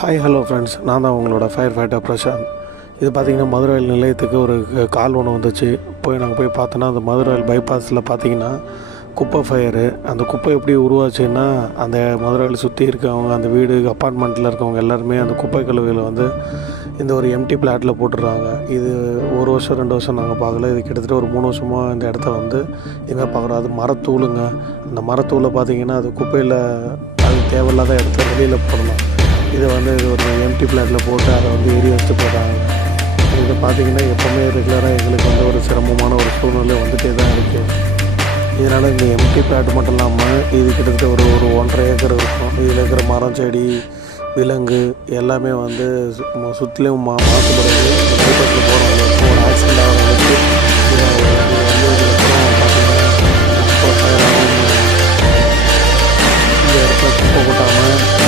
Hi hello friends, நான் தான் உங்களோட ஃபயர் ஃபைட்டர் பிரசாந்த். இது பார்த்திங்கன்னா மதுரை ரயில் நிலையத்துக்கு ஒரு கால் ஒன்று வந்துச்சு. நாங்கள் போய் பார்த்தோன்னா அந்த மதுரை ரயில் பைபாஸில் பார்த்திங்கன்னா குப்பை ஃபயரு. அந்த குப்பை எப்படி உருவாச்சுன்னா, அந்த மதுரை ரயில் சுற்றி இருக்கவங்க, அந்த வீடு அப்பார்ட்மெண்ட்டில் இருக்கவங்க எல்லாருமே அந்த குப்பை கழிவுகளை வந்து இந்த ஒரு எம்டி பிளாட்டில் போட்டுடுறாங்க. இது 1 வருஷம் 2 வருஷம் நாங்கள் பார்க்கல. இது கிட்டத்தட்ட ஒரு 3 வருஷமாக இந்த இடத்த வந்து எங்கே பார்க்குறோம். அது மரத்தூளுங்க. அந்த மரத்தூளை பார்த்திங்கன்னா அது குப்பையில் அது தேவையில்லாத இடத்த வெளியில் போடணும். இதை வந்து இது ஒரு எம்டி பிளாட்டில் போட்டு அதை வந்து எரிய வச்சுட்டு போடுறாங்க. இதை பார்த்திங்கன்னா எப்போவுமே ரெகுலராக எங்களுக்கு வந்து ஒரு சிரமமான ஒரு சூழ்நிலை வந்துகிட்டே தான் இருக்குது. இதனால் இந்த எம்டி பிளாட் மட்டும் இல்லாமல் இது கிட்டத்தட்ட ஒரு 1.5 ஏக்கர் இருக்கும். இதில் இருக்கிற மரம், செடி, விலங்கு எல்லாமே வந்து சுற்றிலும் மாசுபடுறது. பைபாஸில் போகிற அளவுக்கு ஒரு ஆக்சிடென்ட் ஆகிற அளவுக்கு இது வந்து இதுக்கப்புறம் பார்த்திங்கன்னா இந்த இடத்துல குப்பை கொட்டாமல்